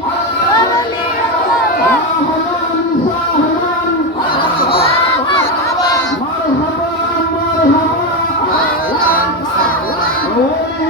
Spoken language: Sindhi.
الله ولي الله لا هو